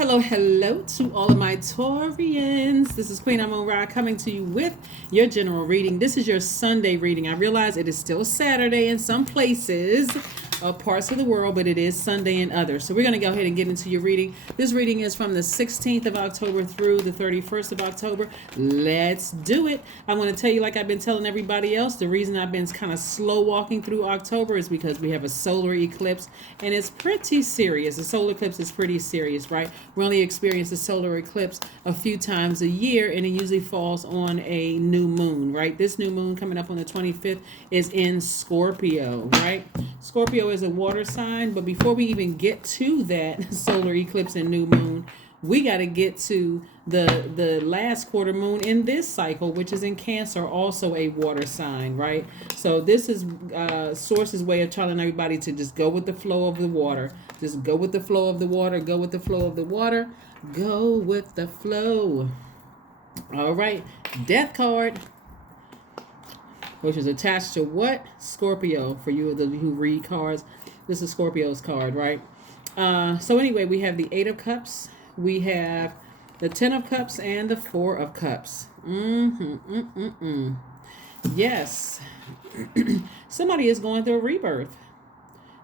Hello to all of my Taurians. This is Queen Amun Ra coming to you with your general reading. This is your Sunday reading. I realize it is still Saturday in some places, parts of the world, but it is Sunday in others. So we're going to go ahead and get into your reading. This reading is from the 16th of October through the 31st of October. Let's do it. I want to tell you, like I've been telling everybody else, the reason I've been kind of slow walking through October is because we have a solar eclipse, and it's pretty serious. The solar eclipse is pretty serious, right? We only experience the solar eclipse a few times a year, and it usually falls on a new moon, right? This new moon coming up on the 25th is in Scorpio, right? Scorpio is a water sign, but before we even get to that solar eclipse and new moon, we got to get to the last quarter moon in this cycle, which is in Cancer, also a water sign, right? So this is Source's way of telling everybody to just go with the flow of the water. Just go with the flow of the water. Go with the flow of the water. Go with the flow. All right. Death card, which is attached to what? Scorpio. For you who read cards, this is Scorpio's card, right? So anyway, we have the Eight of Cups. We have the Ten of Cups and the Four of Cups. Yes. Somebody is going through a rebirth.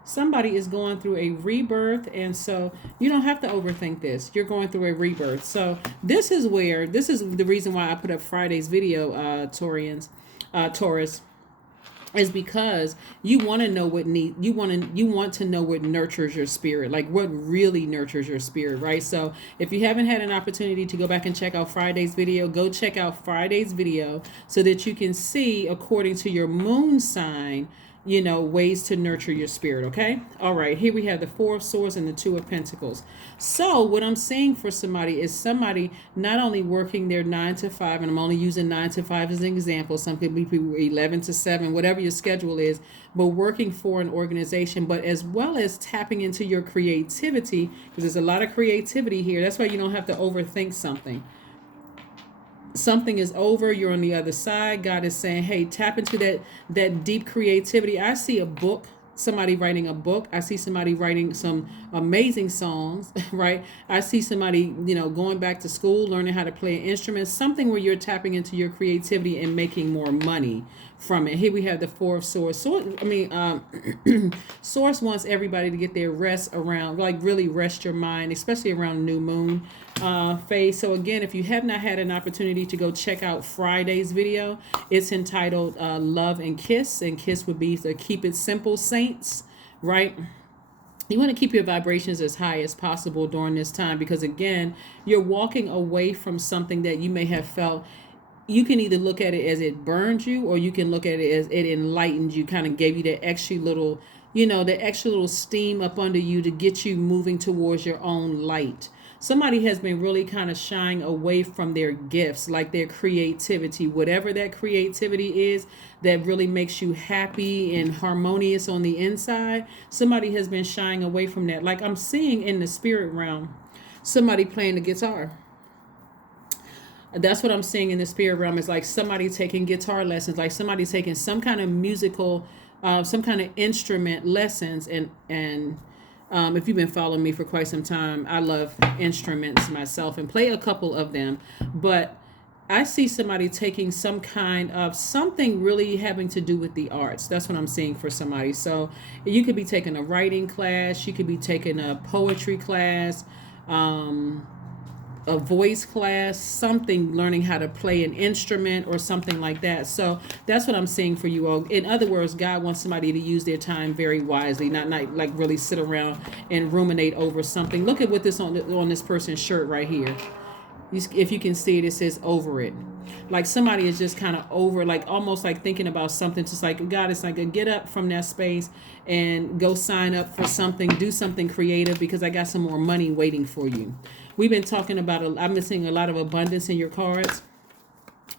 Somebody is going through a rebirth, and so you don't have to overthink this. You're going through a rebirth. So this is the reason why I put up Friday's video, Taurus, is because you want to know you want to know what nurtures your spirit, like what really nurtures your spirit, right? So if you haven't had an opportunity to go back and check out Friday's video, go check out Friday's video so that you can see, according to your moon sign, ways to nurture your spirit, okay? All right, here we have the Four of Swords and the Two of Pentacles. So what I'm saying for somebody is somebody not only working their 9 to 5, and I'm only using 9 to 5 as an example, some could be 11 to 7, whatever your schedule is, but working for an organization, but as well as tapping into your creativity, because there's a lot of creativity here. That's why you don't have to overthink something. Something is over, you're on the other side. God is saying, hey, tap into that deep creativity. I see a book, somebody writing a book. I see somebody writing some amazing songs, right? I see somebody, going back to school, learning how to play an instrument, something where you're tapping into your creativity and making more money from it. Here we have the Four of Swords. Source wants everybody to get their rest around, like really rest your mind, especially around new moon phase. So again, if you have not had an opportunity to go check out Friday's video, it's entitled Love and Kiss would be the Keep It Simple Saints, right? You want to keep your vibrations as high as possible during this time, because again, you're walking away from something that you may have felt. You can either look at it as it burned you, or you can look at it as it enlightened you, kind of gave you the extra little, the extra little steam up under you to get you moving towards your own light. Somebody has been really kind of shying away from their gifts, like their creativity, whatever that creativity is that really makes you happy and harmonious on the inside. Somebody has been shying away from that. Like I'm seeing in the spirit realm, somebody playing the guitar. That's what I'm seeing in the spirit realm, is like somebody taking guitar lessons, like somebody taking some kind of musical, some kind of instrument lessons. And if you've been following me for quite some time, I love instruments myself and play a couple of them. But I see somebody taking some kind of something really having to do with the arts. That's what I'm seeing for somebody. So you could be taking a writing class, you could be taking a poetry class, a voice class, something, learning how to play an instrument or something like that. So that's what I'm seeing for you all. In other words, God wants somebody to use their time very wisely, not like really sit around and ruminate over something. Look at what this on this person's shirt right here. If you can see it, it says over it. Like somebody is just kind of over, like almost like thinking about something, just like God is like, get up from that space and go sign up for something, do something creative, because I got some more money waiting for you. We've been talking about, I've been seeing a lot of abundance in your cards.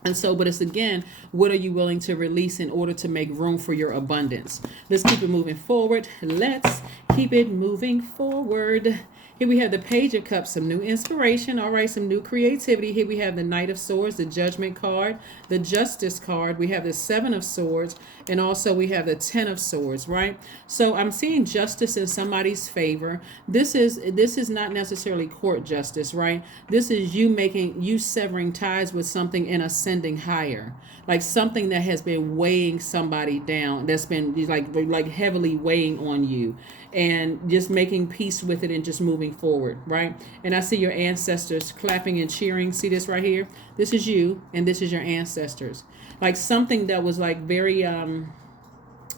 And so, but it's again, what are you willing to release in order to make room for your abundance? Let's keep it moving forward. Let's keep it moving forward. Here we have the Page of Cups, some new inspiration. All right, some new creativity. Here we have the Knight of Swords, the Judgment card, the Justice card. We have the Seven of Swords And also we have the Ten of Swords, right? So I'm seeing justice in somebody's favor. This is not necessarily court justice, right? This is you severing ties with something and ascending higher. Like something that has been weighing somebody down, that's been like heavily weighing on you, and just making peace with it and just moving forward, right? And I see your ancestors clapping and cheering. See this right here? This is you and this is your ancestors. Like something that was like very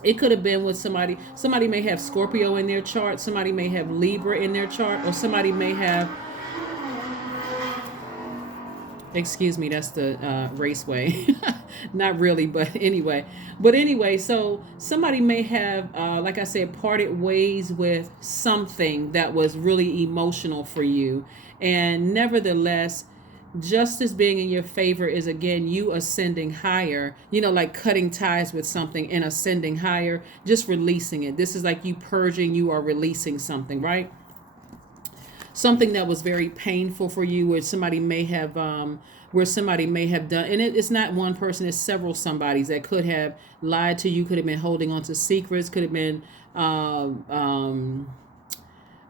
it could have been with somebody may have Scorpio in their chart, somebody may have Libra in their chart, or somebody may have, excuse me, that's the raceway. Not really, but anyway, so somebody may have like I said, parted ways with something that was really emotional for you, and nevertheless justice being in your favor is again you ascending higher, like cutting ties with something and ascending higher, just releasing it. This is like you purging, you are releasing something, right? Something that was very painful for you, where somebody may have done, and it's not one person, it's several somebodies that could have lied to you, could have been holding on to secrets, could have been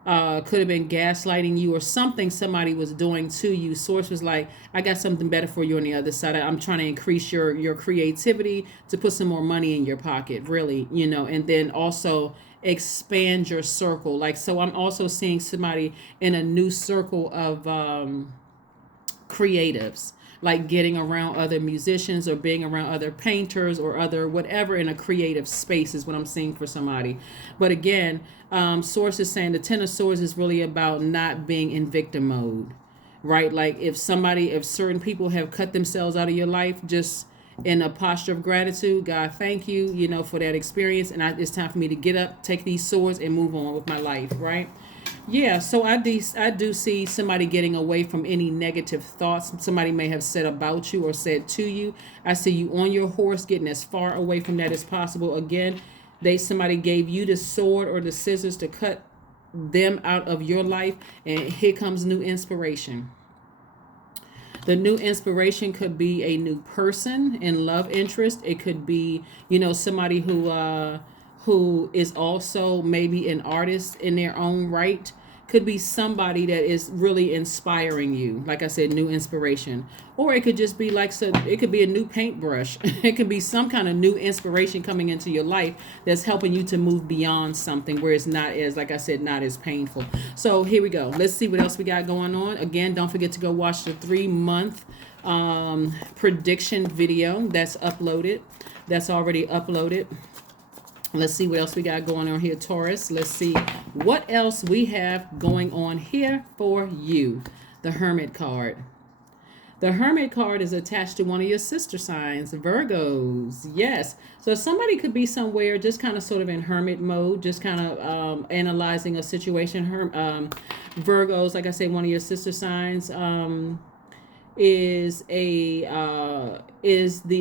gaslighting you, or something somebody was doing to you. Source was like, I got something better for you on the other side. I'm trying to increase your creativity to put some more money in your pocket, really, and then also expand your circle. Like, so I'm also seeing somebody in a new circle of creatives, like getting around other musicians or being around other painters or other whatever in a creative space is what I'm seeing for somebody. But again, source is saying the Ten of Swords is really about not being in victim mode, right? Like if certain people have cut themselves out of your life, just in a posture of gratitude, God, thank you, for that experience. And it's time for me to get up, take these swords and move on with my life, right? Yeah, so I do see somebody getting away from any negative thoughts somebody may have said about you or said to you. I see you on your horse getting as far away from that as possible. Again, somebody gave you the sword or the scissors to cut them out of your life, and here comes new inspiration. The new inspiration could be a new person and love interest. It could be, somebody who is also maybe an artist in their own right. Could be somebody that is really inspiring you. Like I said, new inspiration. Or it could just be it could be a new paintbrush. It could be some kind of new inspiration coming into your life that's helping you to move beyond something where it's not as, like I said, not as painful. So here we go. Let's see what else we got going on. Again, don't forget to go watch the 3-month prediction video that's uploaded. That's already uploaded. Let's see what else we got going on here, Taurus. Let's see what else we have going on here for you. The Hermit card. The Hermit card is attached to one of your sister signs, Virgos. Yes. So somebody could be somewhere just kind of sort of in hermit mode, just kind of analyzing a situation. Virgos, like I said, one of your sister signs is the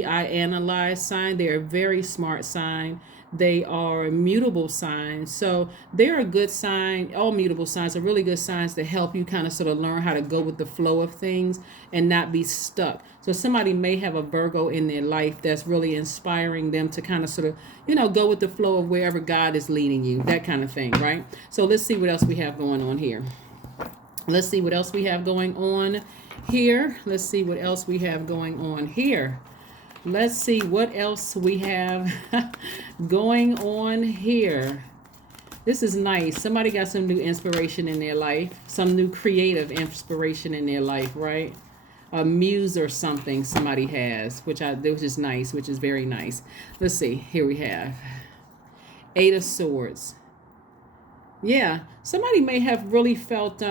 I analyze sign. They're a very smart sign. They are mutable signs. So they're a good sign. All mutable signs are really good signs to help you kind of sort of learn how to go with the flow of things and not be stuck. So somebody may have a Virgo in their life that's really inspiring them to kind of sort of, go with the flow of wherever God is leading you, that kind of thing, right? So let's see what else we have going on here. Let's see what else we have going on here. Let's see what else we have going on here. Let's see what else we have going on here. This is nice. Somebody got some new inspiration in their life, some new creative inspiration in their life, right? A muse or something somebody has, which is nice, which is very nice. Let's see. Here we have 8 of Swords. Yeah, somebody may have really felt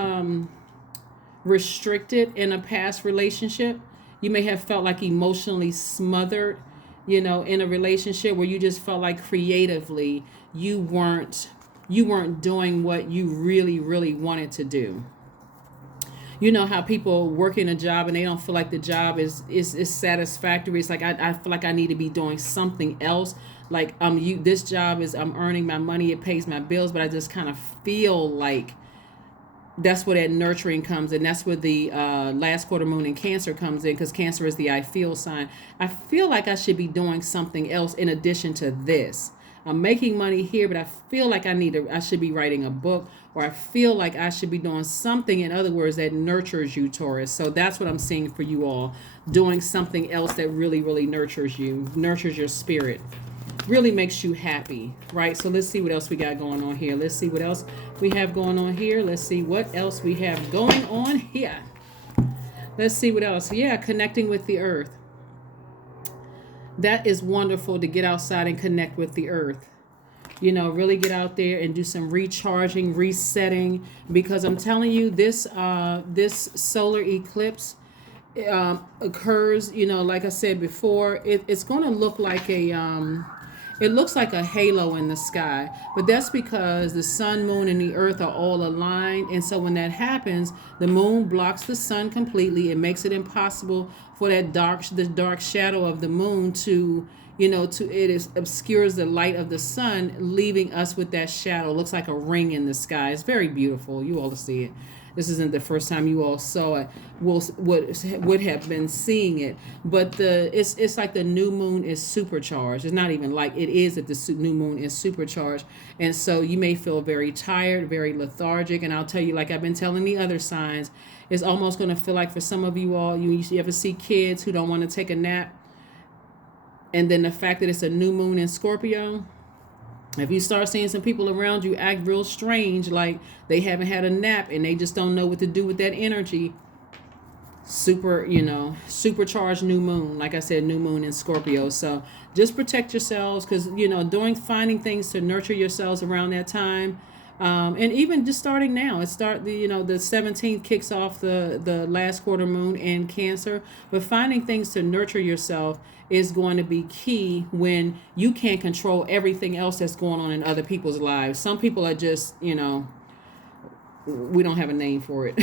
restricted in a past relationship. You may have felt like emotionally smothered, in a relationship where you just felt like creatively you weren't doing what you really, really wanted to do. You know how people work in a job and they don't feel like the job is satisfactory. It's like I feel like I need to be doing something else. Like this job is, I'm earning my money, it pays my bills, but I just kind of feel like that's where that nurturing comes in. That's where the last quarter moon in Cancer comes in, because Cancer is the I feel sign. I feel like I should be doing something else in addition to this. I'm making money here, but I feel like I should be writing a book, or I feel like I should be doing something, in other words, that nurtures you, Taurus. So that's what I'm seeing for you all, doing something else that really, really nurtures you, nurtures your spirit, really makes you happy, right? So let's see what else we got going on here. Let's see what else we have going on here. Let's see what else we have going on here. Let's see what else. Yeah, connecting with the earth. That is wonderful, to get outside and connect with the earth. You know, really get out there and do some recharging, resetting, because I'm telling you, this solar eclipse occurs, you know, like I said before, it's going to look like it looks like a halo in the sky, but that's because the sun, moon, and the earth are all aligned. And so when that happens, the moon blocks the sun completely. It makes it impossible for the dark shadow of the moon to, obscures the light of the sun, leaving us with that shadow. It looks like a ring in the sky. It's very beautiful. You all see it. This isn't the first time you all saw it. Would have been seeing it, but it's like the new moon is supercharged. It's not even like it is that the new moon is supercharged, and so you may feel very tired, very lethargic. And I'll tell you, like I've been telling the other signs, it's almost going to feel like for some of you all, you ever see kids who don't want to take a nap, and then the fact that it's a new moon in Scorpio. If you start seeing some people around you act real strange, like they haven't had a nap and they just don't know what to do with that energy, supercharged new moon. Like I said, new moon in Scorpio. So just protect yourselves, because, finding things to nurture yourselves around that time. And even just starting now, the 17th kicks off the last quarter moon in Cancer, but finding things to nurture yourself is going to be key when you can't control everything else that's going on in other people's lives. Some people are just, we don't have a name for it.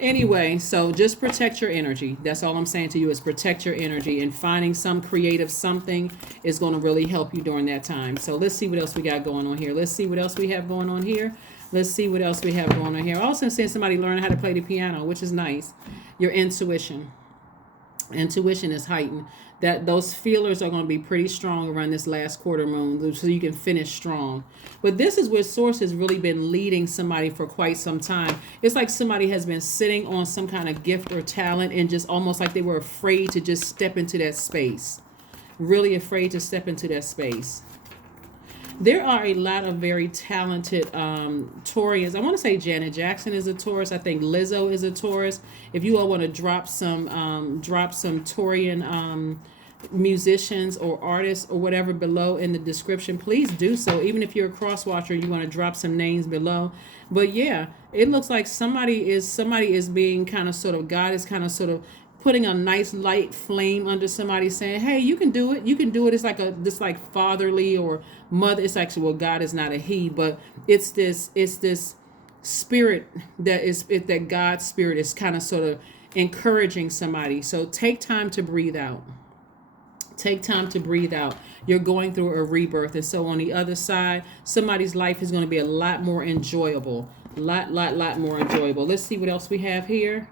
Anyway, so just protect your energy. That's all I'm saying to you, is protect your energy, and finding some creative something is going to really help you during that time. So let's see what else we got going on here. Let's see what else we have going on here. Let's see what else we have going on here. Also seeing somebody learn how to play the piano, which is nice. Your intuition is heightened. That those feelers are going to be pretty strong around this last quarter moon, so you can finish strong. But this is where Source has really been leading somebody for quite some time. It's like somebody has been sitting on some kind of gift or talent, and just almost like they were afraid to just step into that space. Really afraid to step into that space. There are a lot of very talented Taurians. I want to say Janet Jackson is a Taurus. I think Lizzo is a Taurus. If you all want to drop some Taurian musicians or artists or whatever below in the description, please do so. Even if you're a cross watcher, you want to drop some names below. But yeah, it looks like somebody is being kind of sort of, God is kind of sort of putting a nice light flame under somebody, saying, hey, you can do it. You can do it. It's like this like fatherly or mother. It's actually, well, God is not a he, but it's this spirit that God's spirit is kind of sort of encouraging somebody. So take time to breathe out. Take time to breathe out. You're going through a rebirth. And so on the other side, somebody's life is going to be a lot more enjoyable. Lot more enjoyable. Let's see what else we have here.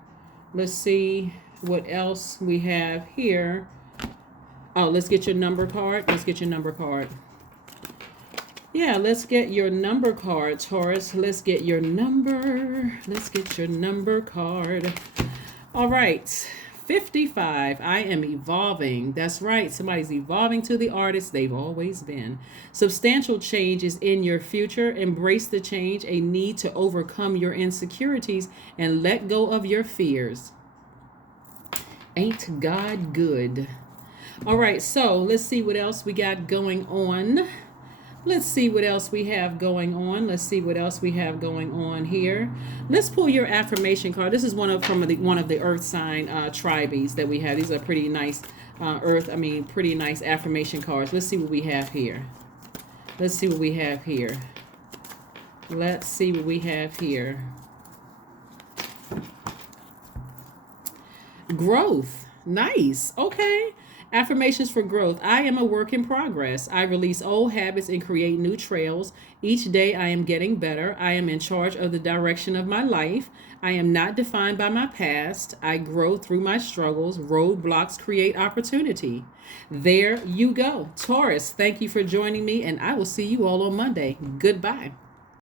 Let's see what else we have here. Oh, let's get your number card. Let's get your number card. Yeah, let's get your number card, Taurus. Let's get your number. Let's get your number card. All right. 55. I am evolving. That's right. Somebody's evolving to the artist they've always been. Substantial change is in your future. Embrace the change, a need to overcome your insecurities and let go of your fears. Ain't God good? All right, so let's see what else we got going on. Let's see what else we have going on. Let's see what else we have going on here. Let's pull your affirmation card. This is one of the earth sign tribes that we have. These are pretty nice pretty nice affirmation cards. Let's see what we have here. Let's see what we have here. Let's see what we have here. Growth. Nice. Okay. Affirmations for growth. I am a work in progress. I release old habits and create new trails. Each day I am getting better. I am in charge of the direction of my life. I am not defined by my past. I grow through my struggles. Roadblocks create opportunity. There you go. Taurus, thank you for joining me, and I will see you all on Monday. Goodbye.